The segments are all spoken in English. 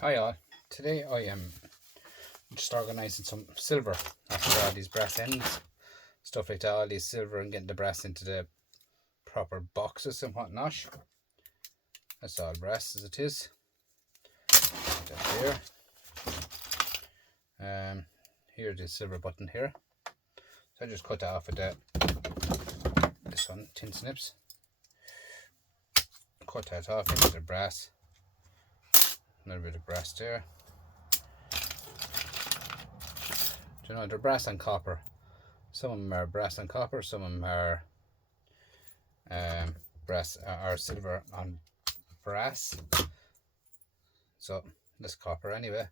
Hi all, today I am just organising some silver after all these brass ends, stuff like that, all these silver, and getting the brass into the proper boxes and whatnot. That's all brass as it is. Put that here. Here's the silver button here. So I just cut that off with this one, tin snips. Cut that off into the brass. A little bit of brass there. Do you know, they're brass and copper. Some of them are brass and copper, some of them are brass or silver on brass. So this copper anyway,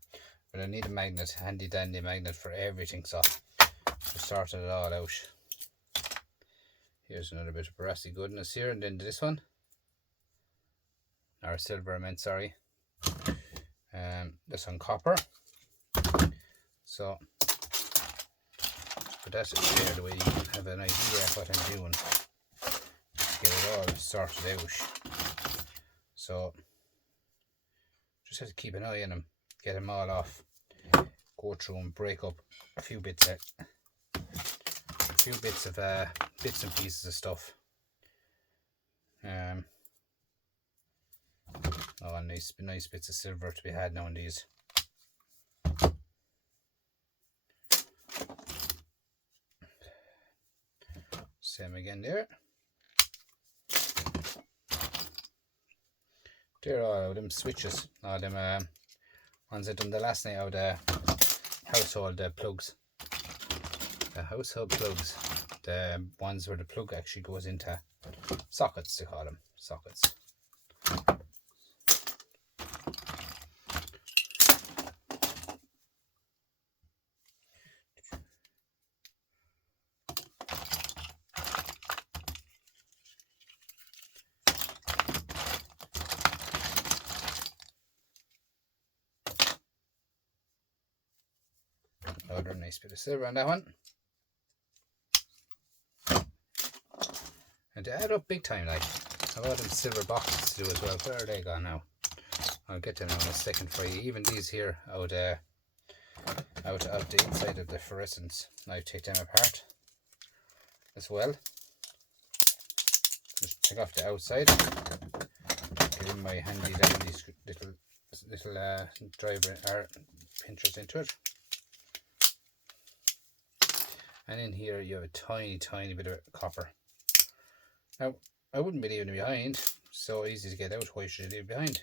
but I need a magnet, handy dandy magnet for everything, so I sorted it all out. Here's another bit of brassy goodness here, and then this one, or silver I meant, sorry. This one copper. So put that there the way you can have an idea of what I'm doing. Get it all sorted out. So just have to keep an eye on them, get them all off, go through and break up a few bits of bits and pieces of stuff. Nice bits of silver to be had now in these. Same again there. There are all them switches, all them ones I done the last night of the household plugs. The household plugs, the ones where the plug actually goes into sockets, they call them sockets. Another nice bit of silver on that one. And they add up big time, like. I've got them silver boxes to do as well. Where are they gone now? I'll get to them in a second for you. Even these here out of the inside of the fluorescents, I take them apart as well. Just take off the outside. Get in my handy dandy little driver or pinchers into it. And in here you have a tiny bit of copper. Now I wouldn't be leaving it behind. So easy to get out. Why should you leave it behind?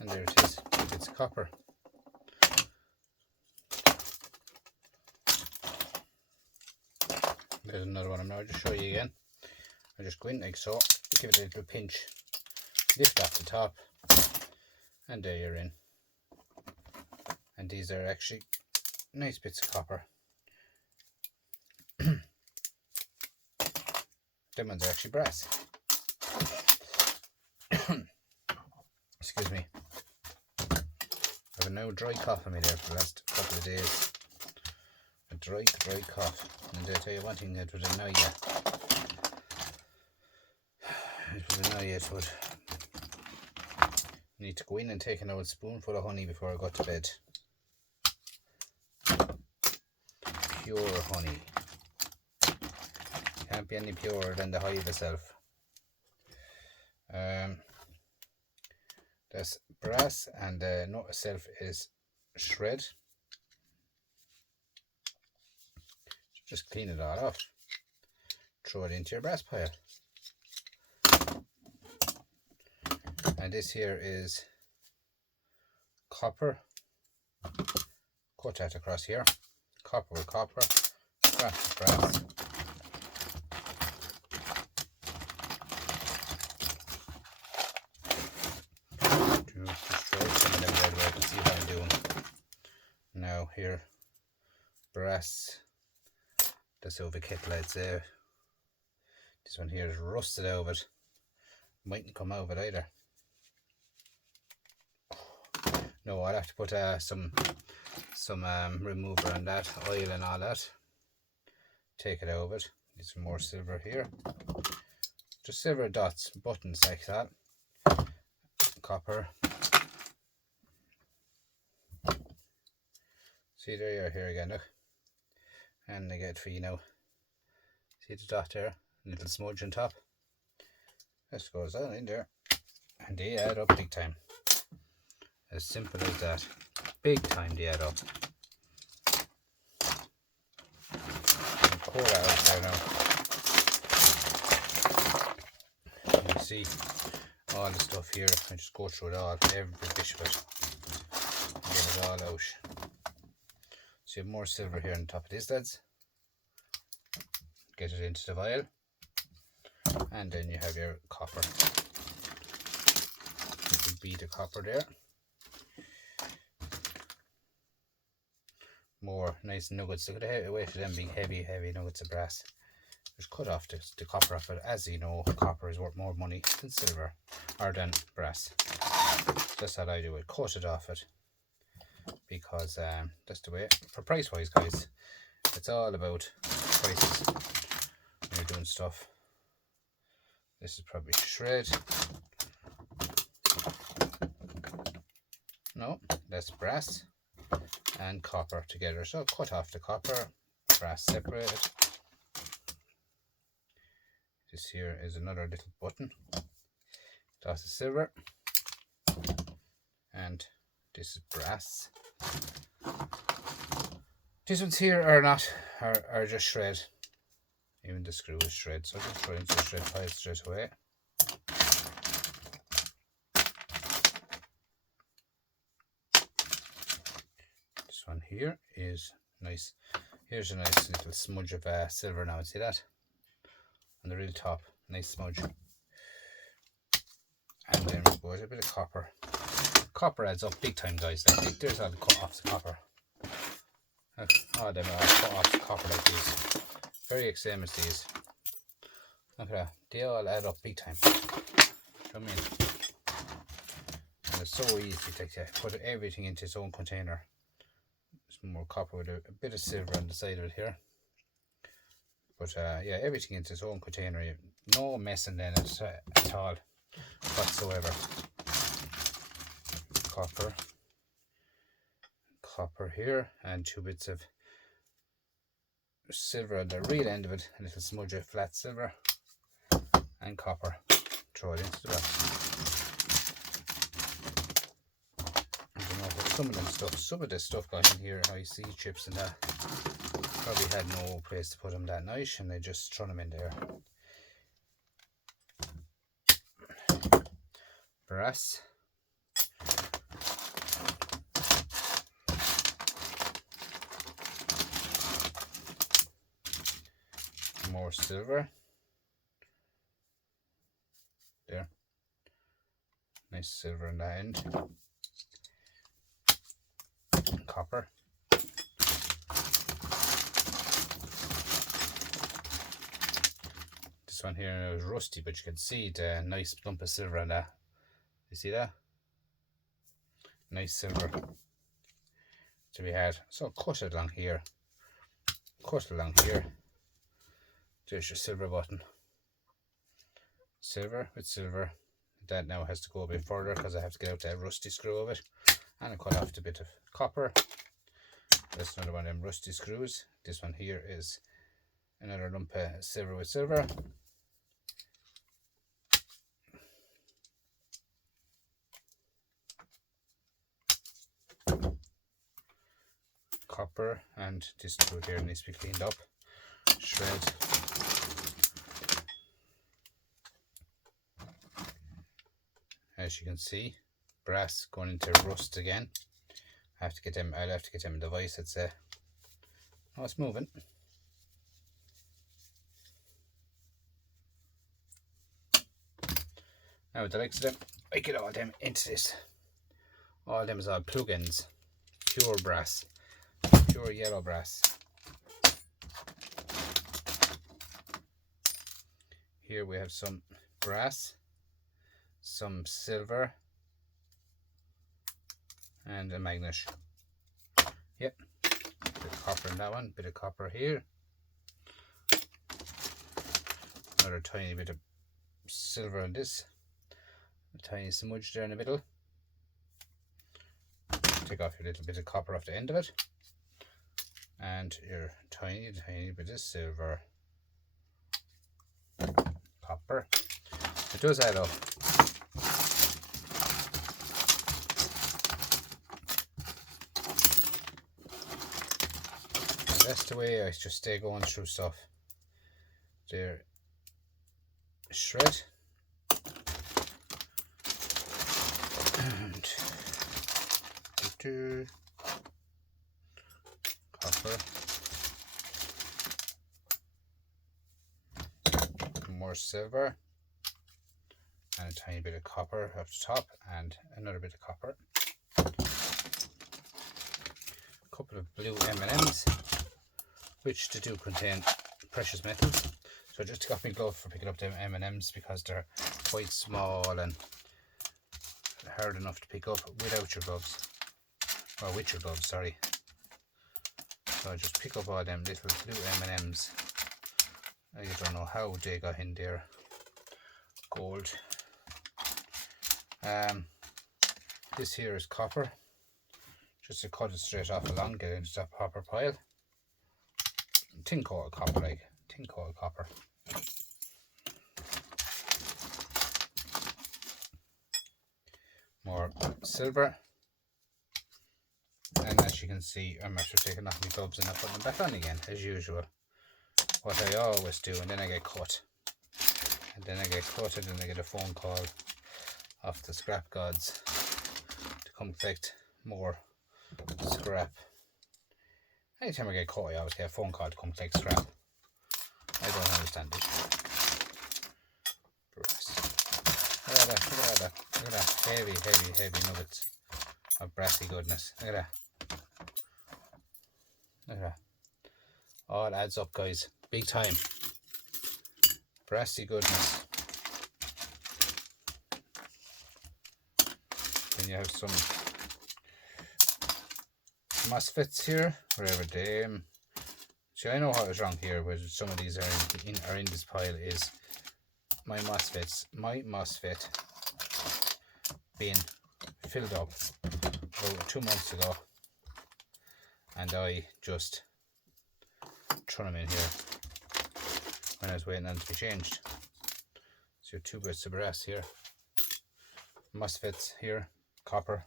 And there it is. It's copper. There's another one. I'll just show you again. I just go in like so. Give it a little pinch. Lift off the top. And there you're in. And these are actually nice bits of copper. Them ones are actually brass. Excuse me. I've a now dry cough on me there for the last couple of days. A dry cough. And I tell you one thing, it would annoy you. It would need to go in and take an old spoonful of honey before I go to bed. Pure honey. Can't be any purer than the hive itself. That's brass, and the nut itself is shred. Just clean it all off. Throw it into your brass pile. And this here is copper. Cut that across here. Copper with copper. Brass with brass. Now here, brass, the silver kit lights there. This one here is rusted out of it. Mightn't come out of it either. No, I'll have to put some remover on that, oil and all that. Take it out of it. Need some more silver here. Just silver dots, buttons like that. Copper. See, there you are here again, look. And I get for you now. See the dot there? A little smudge on top. This goes on in there. And they add up big time. As simple as that. Big time they add up. And pour that out there now. You can see all the stuff here. I just go through it all, every bit of it. Get it all out. So you have more silver here on top of this, lads. Get it into the vial. And then you have your copper. You can beat the copper there. More nice nuggets. Look at the weight of them being heavy nuggets of brass. Just cut off the copper off it. As you know, copper is worth more money than silver or than brass. That's how I do it. Cut it off it. Because that's the way. For price wise, guys, it's all about prices when you're doing stuff. This is probably shred. No, that's brass and copper together. So cut off the copper, brass separated. This here is another little button. That's the silver. And this is brass. These ones here are not, are just shred. Even the screw is shred, so just throw into the shred pile straight away. This one here is nice. Here's a nice little smudge of silver now, see that? On the real top, nice smudge. And then we go with a bit of copper. Copper adds up big time, guys. Like, there's all the cut off the copper. All them are cut off the copper like these. Very same as these. Look at that. They all add up big time. You know what I mean? And it's so easy to put everything into its own container. Some more copper with a bit of silver on the side of it here. But yeah, everything into its own container. No messing in it at all whatsoever. Copper here, and 2 bits of silver on the real end of it, a little smudge of flat silver, and copper. Throw it into the box. I don't know if some of this stuff got in here, how you see chips and that. Probably had no place to put them that night, and they just throw them in there. Brass. More silver. There. Nice silver in the end. Copper. This one here is rusty, but you can see the nice lump of silver in that. You see that? Nice silver to be had. So cut it along here. Cut it along here. There's your silver button. Silver with silver. That now has to go a bit further because I have to get out that rusty screw of it. And I cut off a bit of copper. That's another one of them rusty screws. This one here is another lump of silver with silver. Copper, and this tool here needs to be cleaned up. Shred. As you can see, brass going into rust again. I'll have to get them in the vise. It's oh, it's moving. Now with the likes of them, I get all them into this. All them is all plug-ins. Pure brass. Pure yellow brass. Here we have some brass, some silver, and a magnet. Yep, bit of copper in that one, bit of copper here. Another tiny bit of silver on this. A tiny smudge there in the middle. Take off your little bit of copper off the end of it. and your tiny bit of silver, copper. It does add up. And that's the way I just stay going through stuff. There, shred, and copper, more silver, and a tiny bit of copper up the top, and another bit of copper. A couple of blue M&Ms, which they do contain precious metals. So I just got my glove for picking up the M&Ms because they're quite small and hard enough to pick up without your gloves, or with your gloves, sorry. So I just pick up all them little blue M&Ms. I don't know how they got in there. Gold. This here is copper. Just to cut it straight off along, get into that copper pile. Tin coated copper, like tin coated copper. More silver. And as you can see, I'm after taking off my gloves and I'm putting them back on again, as usual. What I always do, and then I get cut. And then I get cut, and then I get a phone call off the scrap gods to come collect more scrap. Anytime I get caught, I always get a phone call to come collect scrap. I don't understand it. Brass. Look at that, look at that, look at that. Heavy nuggets of brassy goodness. Look at that. Look at that. All adds up, guys. Big time. Brassy goodness. Then you have some MOSFETs here, wherever they see, I know what is wrong here, but some of these are in this pile is my MOSFET being filled up about 2 months ago, and I just threw them in here when I was waiting on them to be changed. So 2 bits of brass here, MOSFETs here, copper,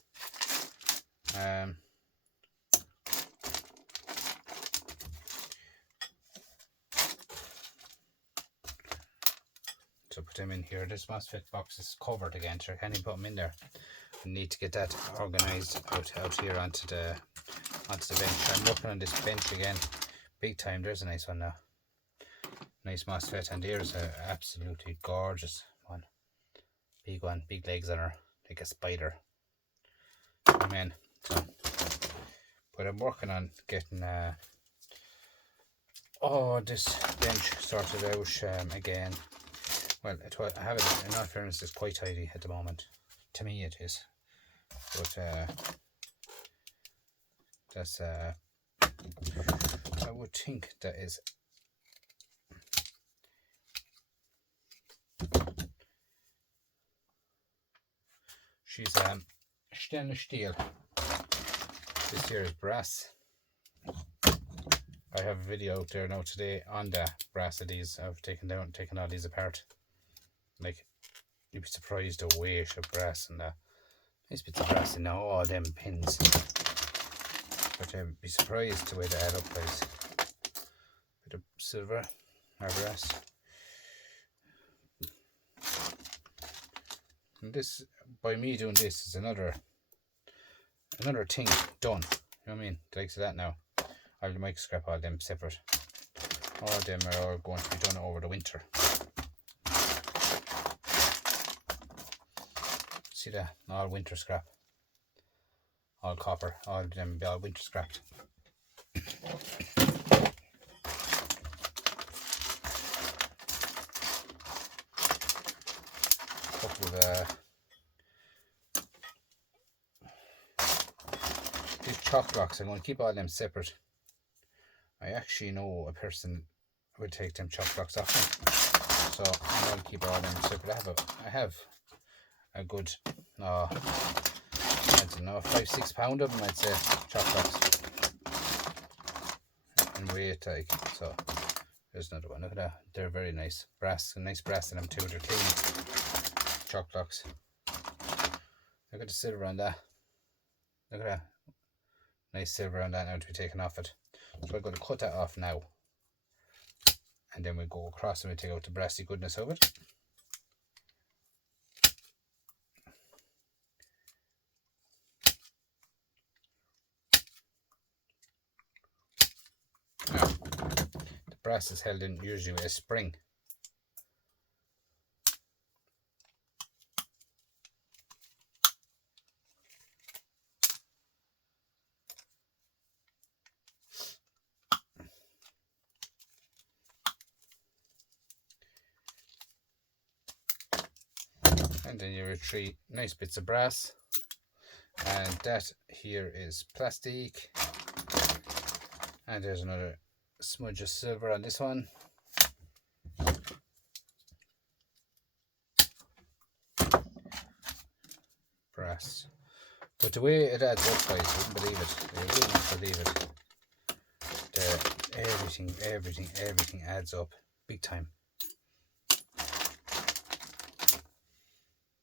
so put them in here. This MOSFET box is covered again, so I can't even put them in there. I need to get that organised out here onto the bench. I'm working on this bench again, big time. There's a nice one now, nice MOSFET, and there's a absolutely gorgeous one, big legs on her like a spider. Amen. So, but I'm working on getting this bench sorted out again. Well, I have it, in all fairness, it's quite tidy at the moment. To me it is. But that's I would think that is she's stainless steel. This here is brass. I have a video out there now today on the brass of these. I've taken all these apart. Like, you'd be surprised the weight of brass and nice bits of brass in now, all them pins. But I'd be surprised the way they add up, guys. Bit of silver or brass. And this, by me doing this, is another thing done. You know what I mean? The likes of that now. I'll might scrap all them separate. All of them are all going to be done over the winter. See that? All winter scrap. All copper. All of them be all winter scrapped. Couple of these chalk blocks, I'm going to keep all them separate. I actually know a person would take them chalk blocks off me, so I'm going to keep all them separate. I have a good, I don't know, 5-6 pound of them, I'd say, chalk blocks. different weight, like. So there's another one. Look at that. They're very nice. Nice brass in them too. They're clean. Chalk blocks. Look at the silver on that. Look at that. Nice silver on that now to be taken off it. So I'm going to cut that off now. And then we go across and we take out the brassy goodness of it. Now, the brass is held in usually with a spring. And then you retrieve nice bits of brass, and that here is plastic, and there's another smudge of silver on this one. Brass. But the way it adds up, guys, you wouldn't believe it. You wouldn't believe it. Everything adds up big time.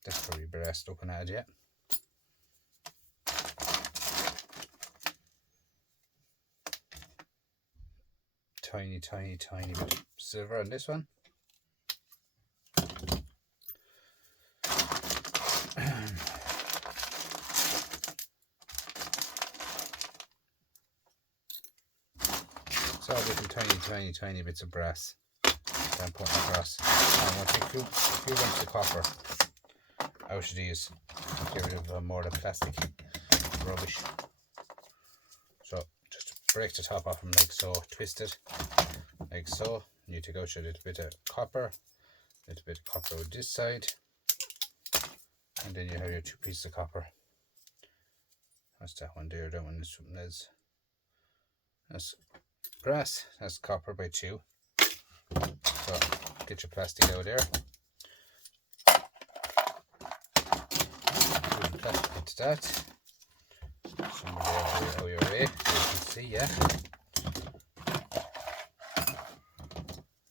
That's probably brass looking at it, yeah. Tiny bit of silver on this one. So little tiny bits of brass that I'm putting across. I'm going to take a few lumps of copper out of these to get rid of more of the plastic rubbish. So just break the top off them like so, twist it like so. You take out a little bit of copper with this side, and then you have your 2 pieces of copper. That's that one there. That one is something else. That's brass. That's copper by 2. So get your plastic out there. Plastic into that. Some of the your way. You can see, yeah.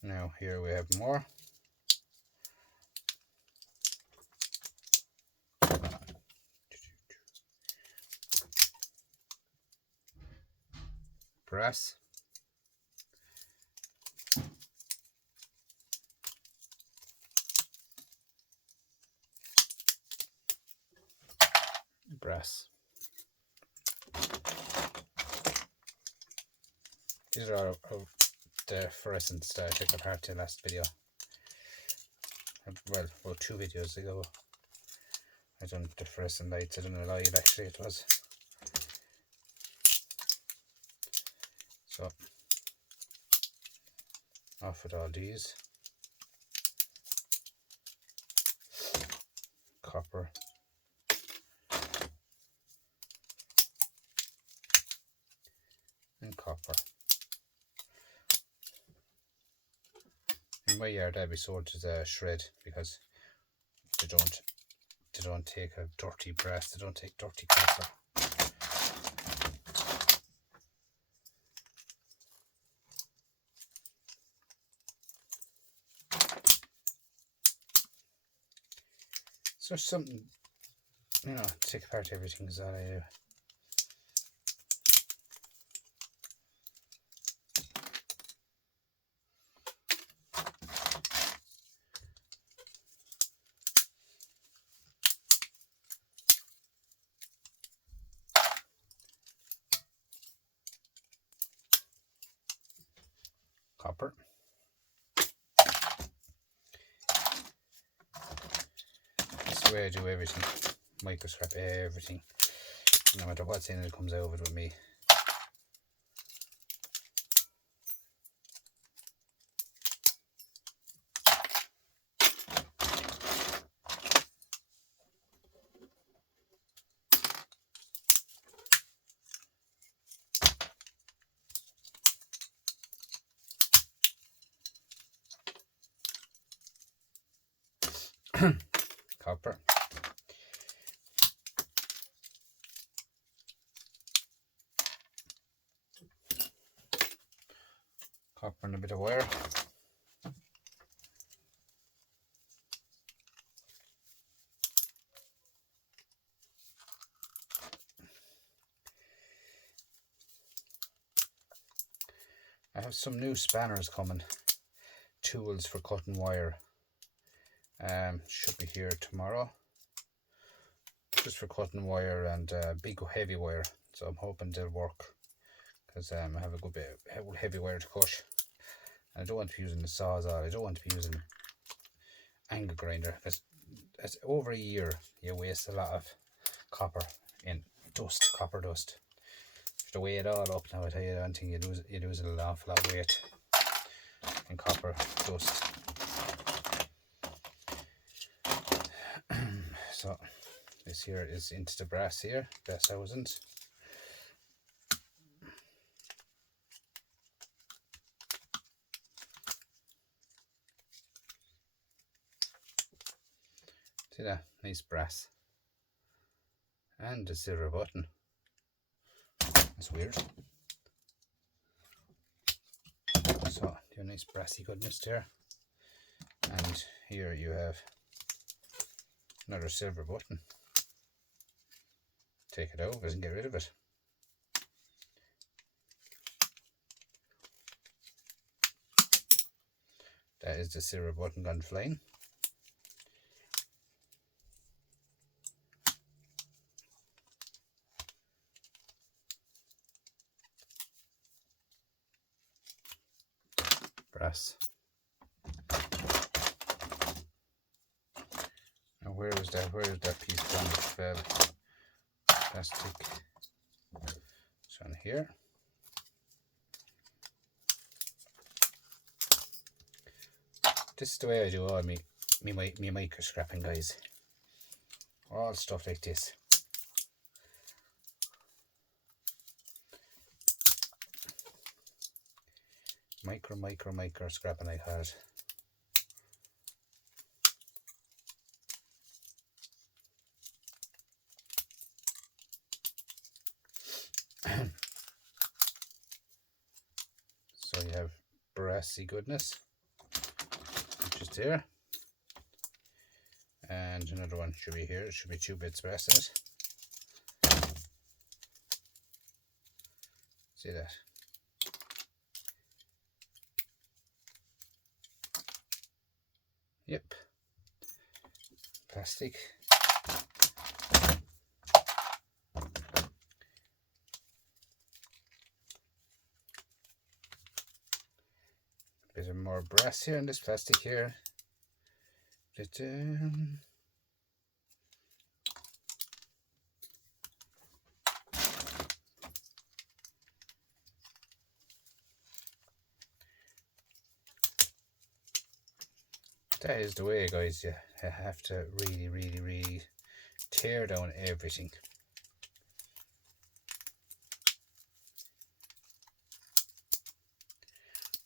Now here we have more. Brass. Brass. These are all the fluorescents that I took apart in the last video. Well, about 2 videos ago. I done the fluorescent lights. I don't know live actually it was. So off with all these. Copper. And copper. In my yard I'd be sold as a shred because they don't take a dirty brass, they don't take dirty copper. So something, you know, take apart everything is all I do. Copper. That's the way I do everything. Microscrap everything. No matter what's in it, comes out of it with me. Copper. Copper and a bit of wire. I have some new spanners coming, tools for cutting wire. Should be here tomorrow, just for cutting wire and big heavy wire, so I'm hoping they'll work, because I have a good bit of heavy wire to cut. And I don't want to be using the sawzall, I don't want to be using angle grinder, because it's over a year you waste a lot of copper in dust, copper dust. To weigh it all up now, I tell you, I don't think you lose an awful lot of weight in copper dust. So this here is into the brass here, brass 1000. See that? Nice brass. And the silver button. That's weird. So, your nice brassy goodness there. And here you have another silver button. Take it out and get rid of it. That is the silver button gone flying. Brass. Now where is that piece gone? It fell. Plastic. This one here. This is the way I do all me micro scrapping, guys. All stuff like this. Micro scrapping, I call it. So you have brassy goodness, which is there, and another one should be here. It should be 2 bits brass in it. See that? Yep. Plastic. Bit of more brass here in this plastic here. That is the way, guys. You have to really tear down everything.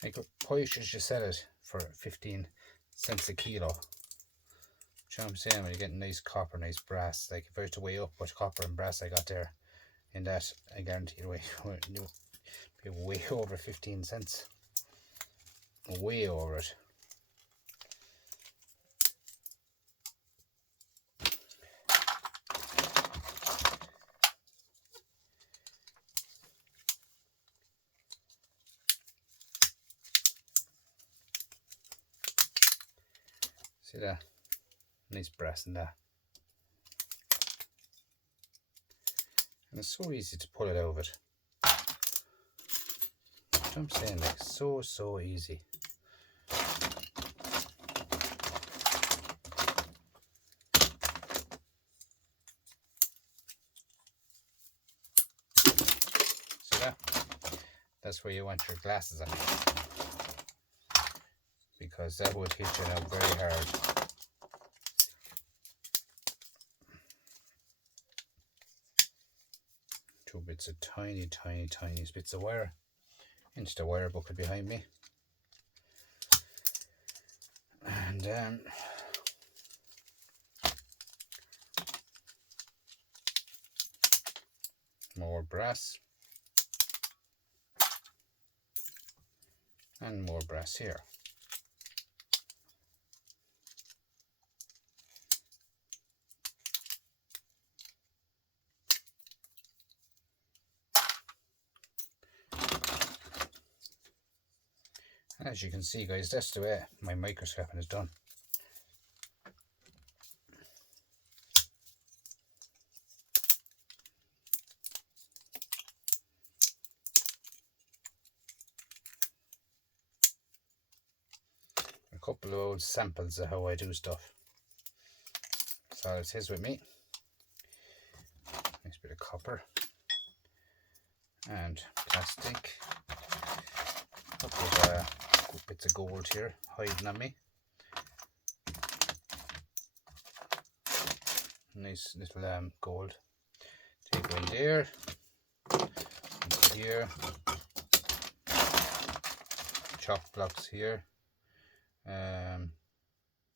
Like, why should you sell it for 15 cents a kilo? Do you know what I'm saying? When you're getting nice copper, nice brass. Like, if I was to weigh up what copper and brass I got there, in that, I guarantee you be way over 15 cents. Way over it. See that? Nice brass in that. And it's so easy to pull it out of it. You know what I'm saying? Like, so easy. See that? That's where you want your glasses on, because that would hit you now very hard. Two bits of tiny bits of wire into the wire bucket behind me, and more brass. And more brass here. As you can see, guys, that's the way my microscoping is done. A couple of old samples of how I do stuff. So it is with me. Nice bit of copper and plastic. A couple of bits of gold here hiding on me. Nice little gold. Take one there, here, chalk blocks here,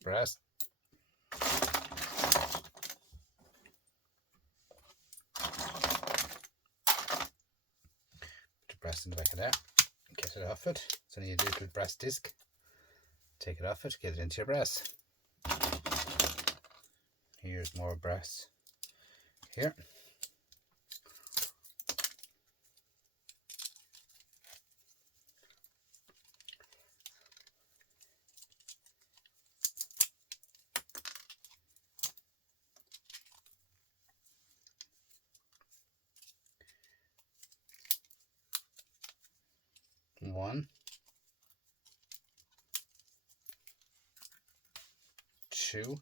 brass. Brass in the back of there. Get it off it. It's only a little brass disc. Take it off it, get it into your brass. Here's more brass here. One, two,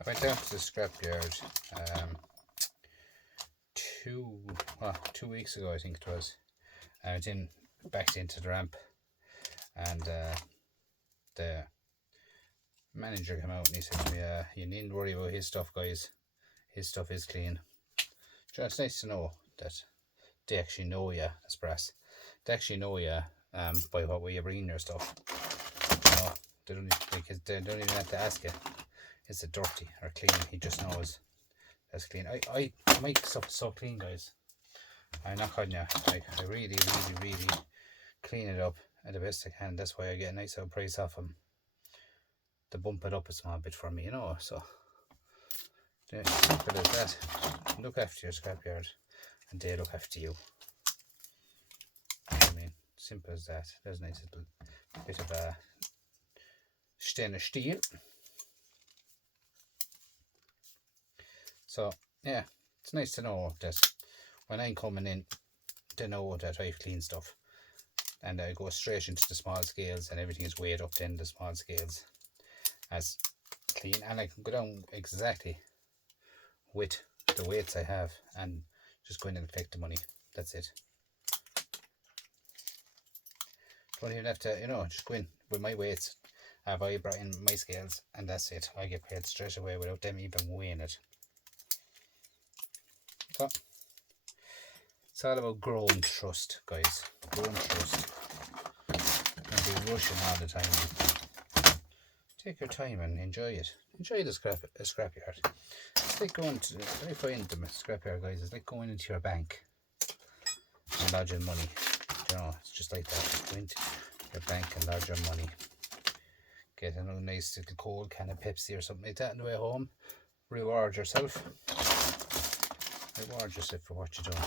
I went down to the scrapyard 2 weeks ago, I think it was. I went back into the ramp, and the manager came out and he said to me, you needn't worry about his stuff, guys. His stuff is clean. So it's nice to know that they actually know you, that's brass. They actually know you by what way you bring your stuff. You know, they don't even have to ask you, is it dirty or clean? He just knows that's clean. I make stuff so clean, guys. I'm not kidding you. Like, I really clean it up at the best I can. That's why I get a nice little price off them to bump it up a small bit for me, you know. So simple as that. Look after your scrapyard and they look after you. I mean, simple as that. There's a nice little bit of stainless steel. So yeah, it's nice to know that when I'm coming in, they know that I've cleaned stuff, and I go straight into the small scales and everything is weighed up in the small scales as clean, and I can go down exactly with the weights I have and just go in and collect the money. That's it. Don't even have to, you know, just go in with my weights. I brought in my scales and that's it. I get paid straight away without them even weighing it. So it's all about growing trust, guys. Growing trust. Don't be rushing all the time. Take your time and enjoy it. Enjoy the scrapyard. It's like going to, I find the scrapyard, guys, it's like going into your bank and lodging money. You know, it's just like that. Go into your bank and lodge your money. Get a nice little cold can of Pepsi or something like that on the way home. Reward yourself. Reward yourself for what you're doing.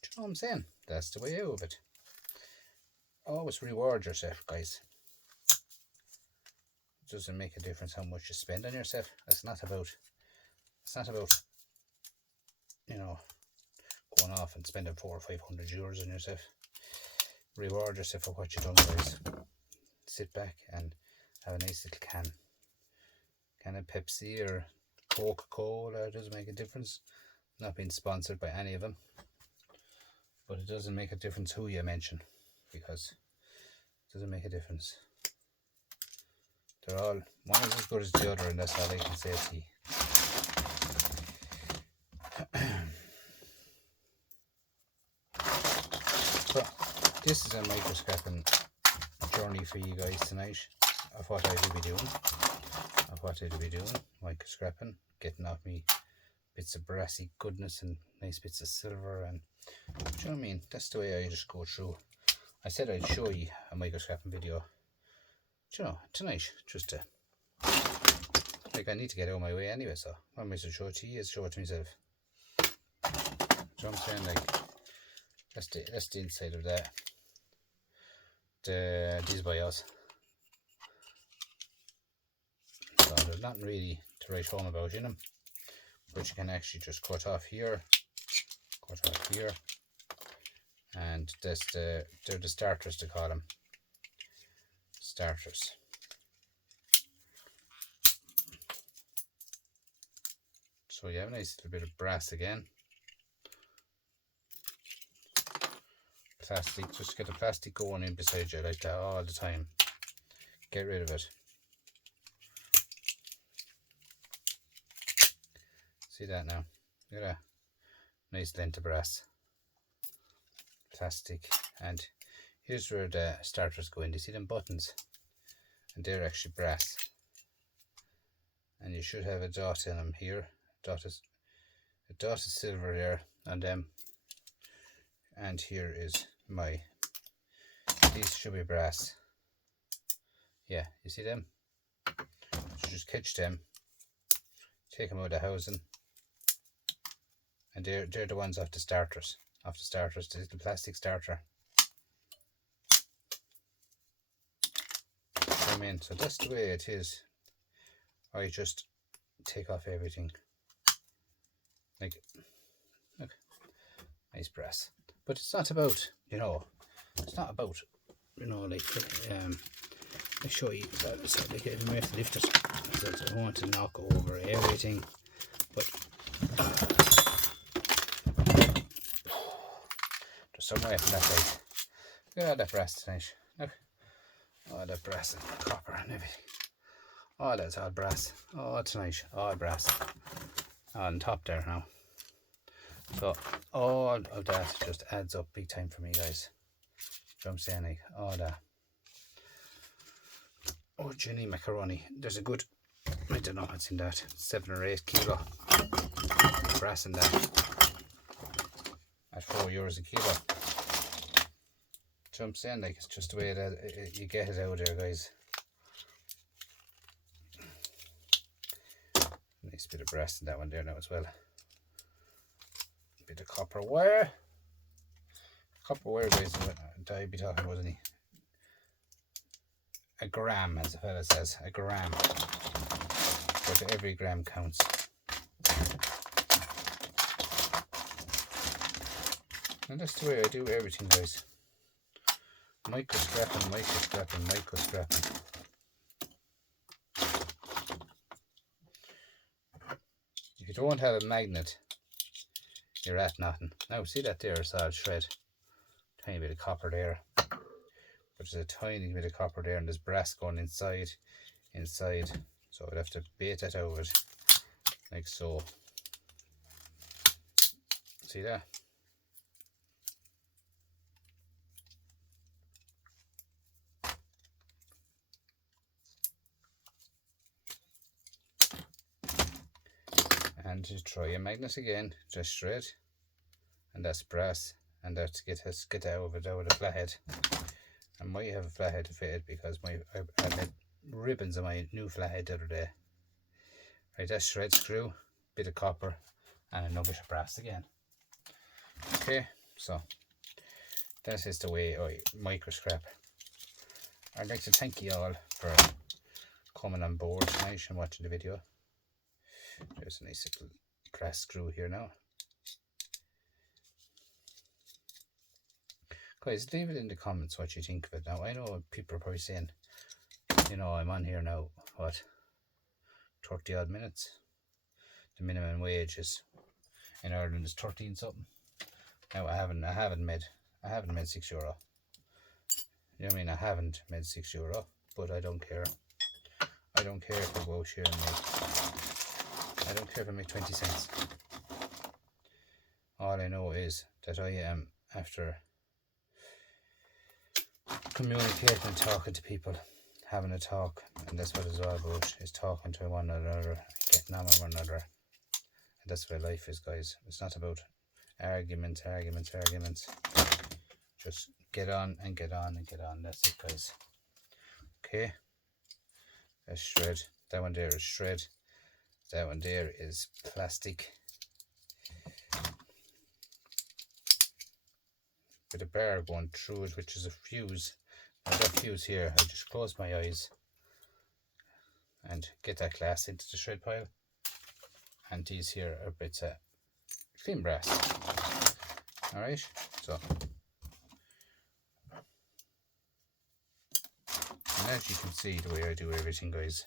Do you know what I'm saying? That's the way out of it. Always reward yourself, guys. It doesn't make a difference how much you spend on yourself. It's not about, you know, going off and spending 400 or 500 euros on yourself. Reward yourself for what you've done, guys. Sit back and have a nice little can of Pepsi or Coca-Cola. It doesn't make a difference. Not being sponsored by any of them, but it doesn't make a difference who you mention, because it doesn't make a difference. They're all, one is as good as the other, and that's all I can say to you. this is a microscoping journey for you guys tonight of what I will be doing. Microscoping, getting off me bits of brassy goodness and nice bits of silver, and do you know what I mean? That's the way I just go through. I said I'd show you a microscoping video, do you know, tonight, just to, like, I need to get out of my way anyway, so what am I to show it to you is show it to myself. Do you know what I'm saying? Like, that's the inside of these bios. So there's nothing really to write home about in them, but you can actually just cut off here, and they're the starters, to call them starters. So you have a nice little bit of brass again. Plastic, just get the plastic going in beside you like that all the time. Get rid of it. See that now? Look at that. Nice length of brass. Plastic. And here's where the starters go in. You see them buttons? And they're actually brass. And you should have a dot in them here. A dot of silver there on them. And here is these should be brass. Yeah, you see them? So just catch them, take them out of the housing, and they're the ones off the starters. The little plastic starter. I mean, so that's the way it is. I just take off everything. Like, look, nice brass. But it's not about, like, I show you, so like, I have to lift it, so I don't want to knock over everything, but there's some way from that side. Look at all that brass tonight. Look, all that brass and copper and everything. Oh, that's all brass. Oh, tonight, all brass on top there now. So all of that just adds up big time for me, guys. So I'm saying, like, all that. Oh, Jenny macaroni. There's a good, I don't know what's in that, 7 or 8 kilo brass in that at €4 a kilo. So I'm saying, like, it's just the way that you get it out there, guys. Nice bit of brass in that one there now as well. Bit of copper wire. Copper wire, guys, I'd be talking, wasn't he? A gram, as the fella says, a gram. But every gram counts. And that's the way I do everything, guys. Microscoping. If you don't have a magnet, you're at nothing. Now see that there, solid shred. Tiny bit of copper there. But there's a tiny bit of copper there, and there's brass going inside. So I'd have to bait that out of it, like so. See that? And just try a magnet again, just straight, and that's brass, and that's get out of it, out of the flathead. I might have a flathead to fit it because I had ribbons on my new flathead the other day. Right, that's shred screw, bit of copper, and a nugget of brass again. Okay, so that is the way I microscrap. I'd like to thank you all for coming on board tonight and watching the video. There's a nice little brass screw here now. Guys, leave it in the comments what you think of it. Now, I know people are probably saying, I'm on here now, what, 30 odd minutes. The minimum wage is in Ireland is 13 something. Now I haven't made €6. You know what I mean? I haven't made €6, but I don't care. I don't care if I go out here and I don't care if I make 20 cents. All I know is that I am after communicating and talking to people, having a talk, and that's what it's all about, is talking to one another, getting on with one another. And that's where life is, guys. It's not about arguments. Just get on and get on and get on. That's it, guys. Okay, that's shred. That one there is shred. That one there is plastic. With a bar going through it, which is a fuse. Now that fuse here, I just close my eyes and get that glass into the shred pile. And these here are bits of clean brass. Alright, so. And as you can see, the way I do everything, guys.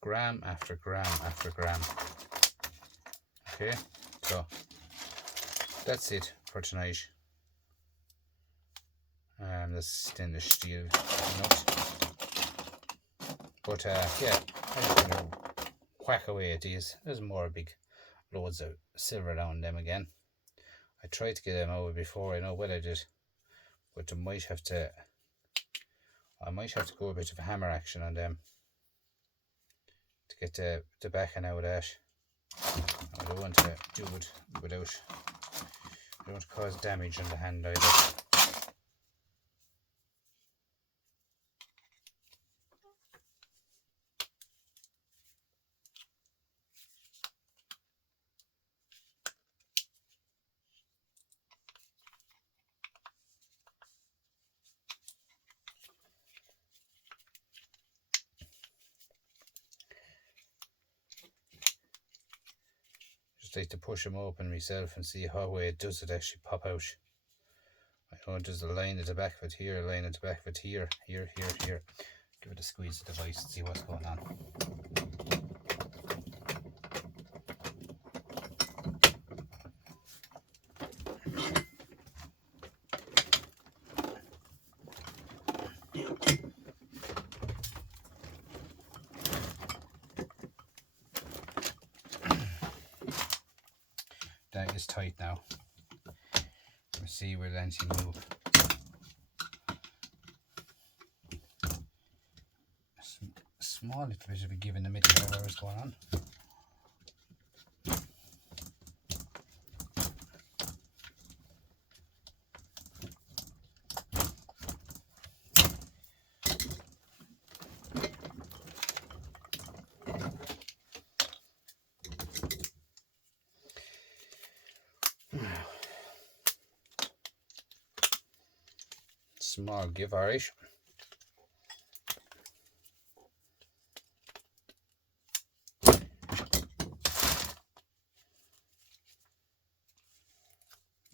Gram after gram after gram. Okay, so that's it for tonight. This stainless steel nut. But yeah, I'm just gonna whack away at these. There's more big loads of silver down them again. I tried to get them over before, I know what I did, but I might have to go a bit of a hammer action on them to get the backing out of that. I don't want to do it without, I don't want to cause damage on the hand either. Just like to push them open myself and see how it does it actually pop out. I know there's a line at the back of it here, a line at the back of it here. Give it a squeeze of the device and see what's going on. That is tight now. Let's see where the anything move. Small little bit of a give in the middle of whatever's going on. Small give, alright.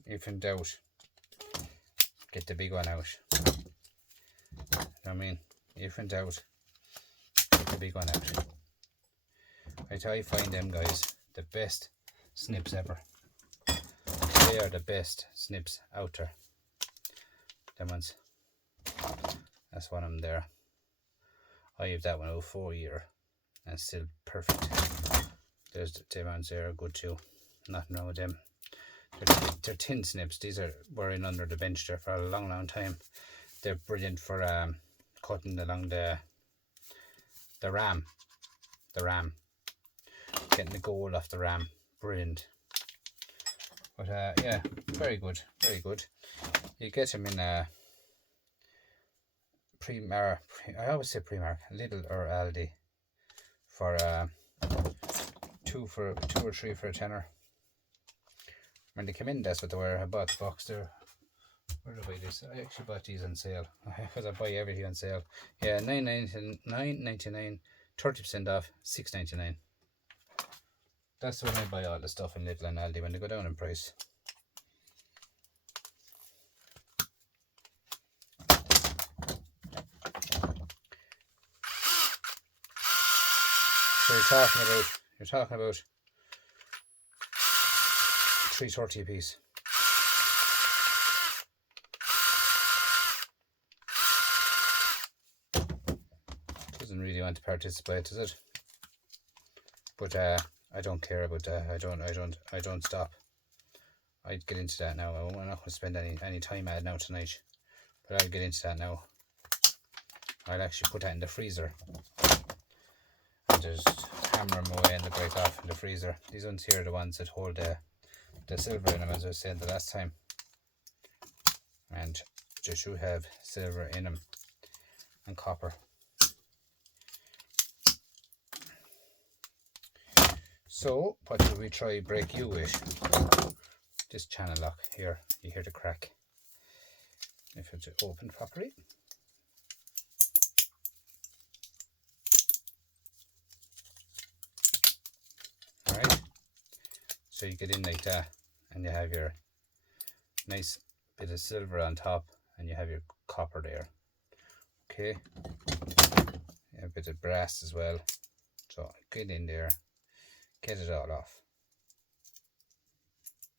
If in doubt, get the big one out. You know what I mean? If in doubt, get the big one out. I find them guys the best snips ever. They are the best snips out there. Them ones. That's one of them there. I have that one out 4 years and still perfect. There's the ones there are good too. Nothing wrong with them. They're tin snips. These were in under the bench there for a long time. They're brilliant for cutting along the ram. Getting the gold off the ram. Brilliant. But yeah, very good. You get them in Primark. I always say Primark, Lidl or Aldi for 2 or 3 for a tenner. When they came in, that's what they were. I bought the box there. Where did I buy this? I actually bought these on sale because I buy everything on sale. Yeah, $9.99, 30% off, $6.99. That's when I buy all the stuff in Lidl and Aldi, when they go down in price. So you're talking about $3.30 a piece. Doesn't really want to participate, does it? But I don't care about that. I don't stop. I'd get into that now. I'm not going to spend any time at it now tonight, but I'll get into that now. I'll actually put that in the freezer and just hammer them away and they'll break off in the freezer. These ones here are the ones that hold the silver in them, as I was saying the last time, and they should have silver in them and copper. So what do we try break you with? This channel lock here, you hear the crack. If it's open properly. Alright, so you get in like that and you have your nice bit of silver on top and you have your copper there. Okay, a bit of brass as well. So get in there, get it all off.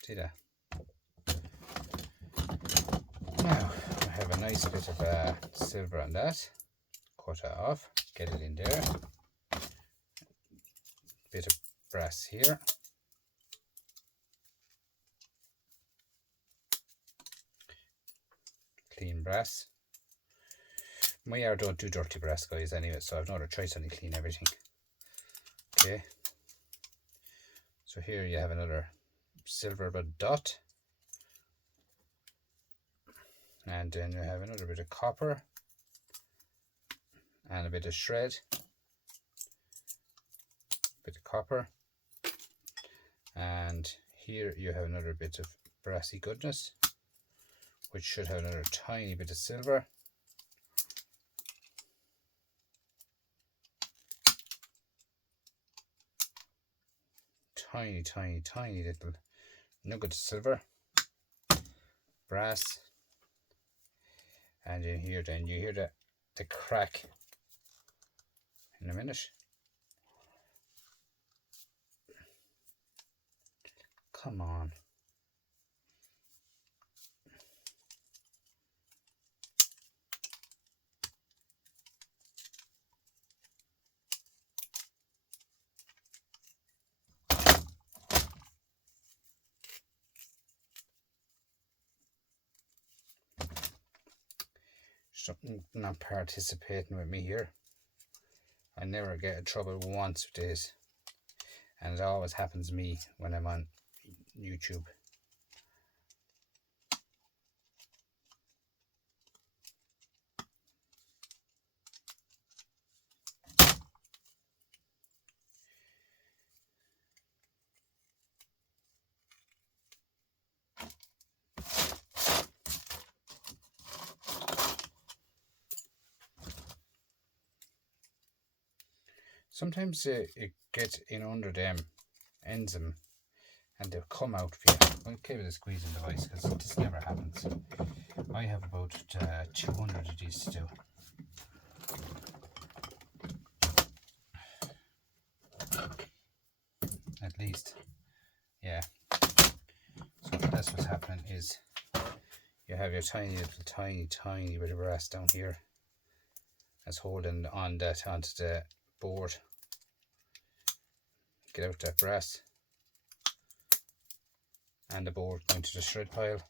See that? Now I have a nice bit of silver on that. Cut it off, get it in there. Bit of brass here. Clean brass. My yard don't do dirty brass, guys, anyway, so I've not a choice only clean everything. Okay. So here you have another silver dot. And then you have another bit of copper. And a bit of shred. Bit of copper. And here you have another bit of brassy goodness, which should have another tiny bit of silver. Tiny little nugget of silver, brass, and in here then you hear the crack in a minute. Come on. Something not participating with me here. I never get in trouble once with this, and it always happens to me when I'm on YouTube. Sometimes it gets in under them, ends them, and they'll come out for you. I'll give it a squeezing device because this never happens. I have about 200 of these to do. At least, yeah. So that's what's happening is you have your tiny bit of brass down here that's holding on that onto the board. Get out that brass and the board going to the shred pile,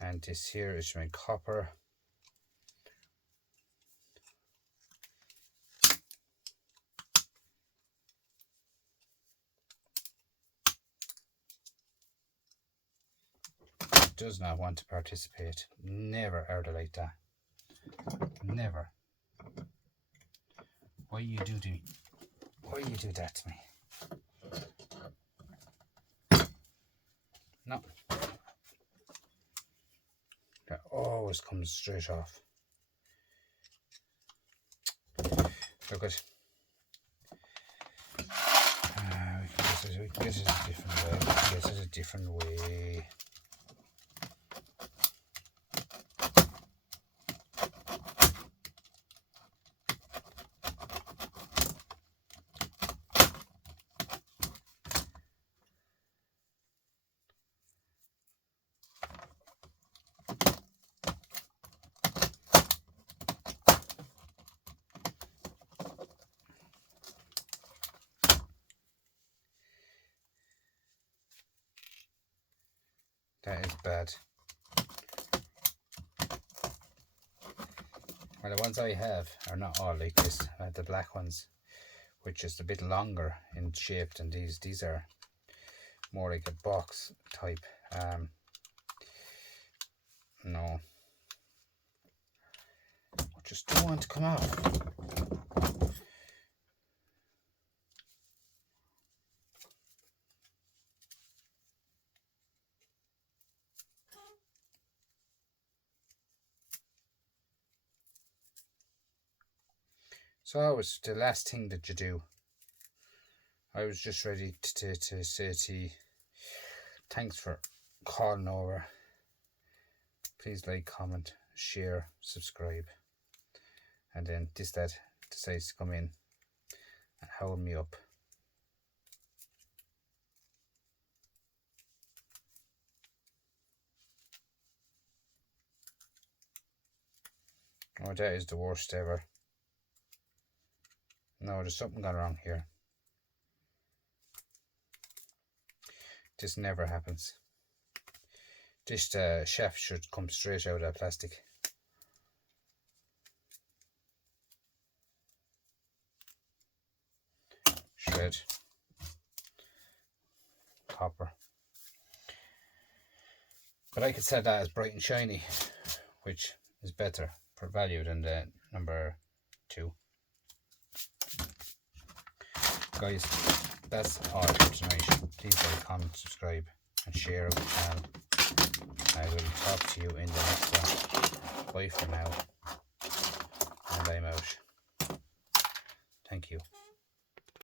and this here is my copper. Does not want to participate. Never ever like that. Never. Why you do to me? Why you do that to me? No. That always comes straight off. Look at. We can get it a different way. We can get it a different way. That is bad. Well, the ones I have are not all like this. I have the black ones, which is a bit longer in shape than these. These are more like a box type. No, I just don't want to come off. So that was the last thing that you do. I was just ready to say to you, thanks for calling over. Please like, comment, share, subscribe. And then this dad decides to come in and howl me up. Oh, that is the worst ever. No, there's something gone wrong here. This never happens. This shaft should come straight out of that plastic. Shred. Copper. But I could sell that as bright and shiny, which is better for value than the number 2. Guys, that's all for tonight. Please like, comment, subscribe and share the channel. I will talk to you in the next one. Bye for now.